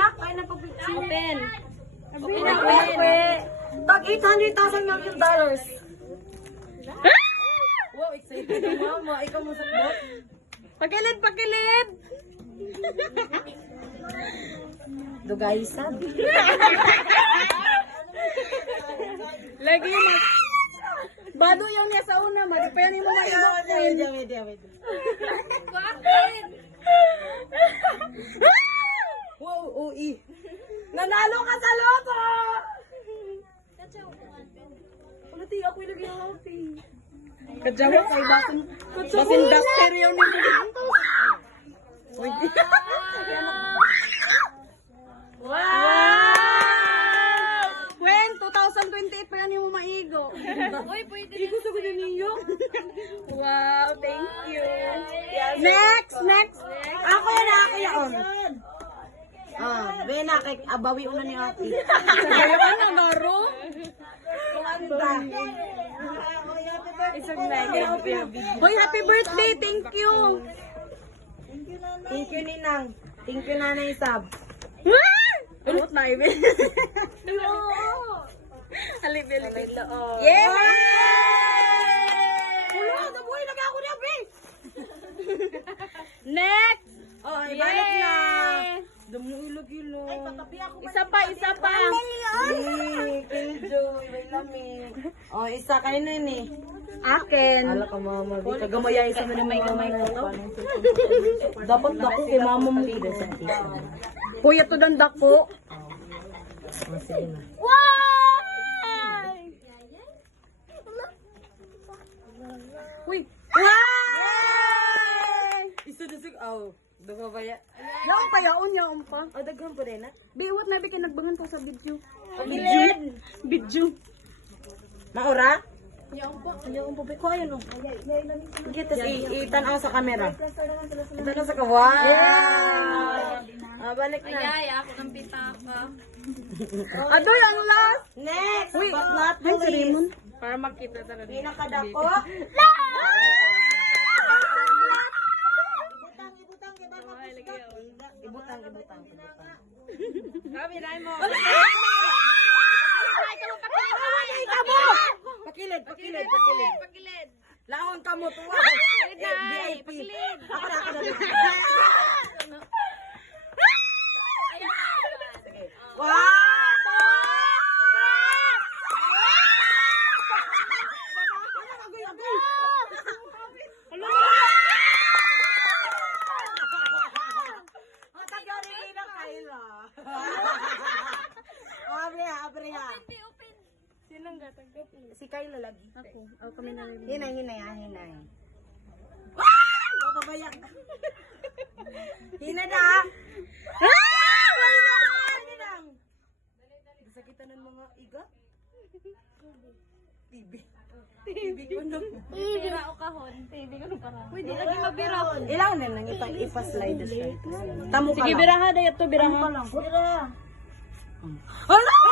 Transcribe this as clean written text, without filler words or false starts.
nak. Kaya na pag-picture. Open. Open na, Tag $800,000 million. Wow, excited ka, mama. Ikaw mo sakbot. Pakilid, pakilid. Dugay sab. Lagi mas. Bado yung niya sa una, magpayan mo mga Wait. Bakit? Wow, ui. Nanalo ka sa loto! Ulati, ako ilagay ang happy. Kajawa kay basin duster yun ni mo. Wow! When 2028 pa yan yung maigo. Uy, pwede. Igo sa gulo niyo. Wow, thank you. Next. Ako yun. Bena, kay abawi una ni ate. Kaya ka na, Naro? Isang like. Hoy, happy birthday! Thank you! Thank you, Ninang. Thank you, Nanay Sab. Ulot na, Ibe. Halibili. Yeah! Wala, nabuhay na ako niya, be! Next! Oh, ibalik na. Damo ilo-kilo. Isa pa. Killjoy, may lamig. Oh, isa kayo na yun eh. Akin. Ala ka mama, di ka gamaya isa na may gamay na ito. Dapat dako kay mama mo. Kuya to dandak po. Sige na. Uy! Isa na sig, aw. Daga ba ya? Yaon pa, yaon pa. Oh, daghan po rin na. Biwat na bi kay nagbangan ko sa video. Pagilid! Video. Maura? Yaon pa ba ko ayon oh. Kita itanaw sa camera. Itanaw sa kawan. Ah, balik na. Ako ng pitaka. Adoy, ang last! Next, Uy, but not ay, si Raymond. least. Para makita talaga. Pinakadako. Ibutang. Sabi na mo. Pakilid. Pagilid. Laon ka mo tuwa. VIP. Ako na. Wow! Abre ha. Sinang gatagap? Si Kayla lagi. Ako kami na rin. Hinay. Kabayak. Hina na. Sakitan ng mga iga. TV ko na. Bira o kahon. TV ko nung parang. Pwede lagi magbira. Ilang na nang ipa-slide siya. Tamo ka Sige, lang. biraha dayat to, biraha. Bira. Hala!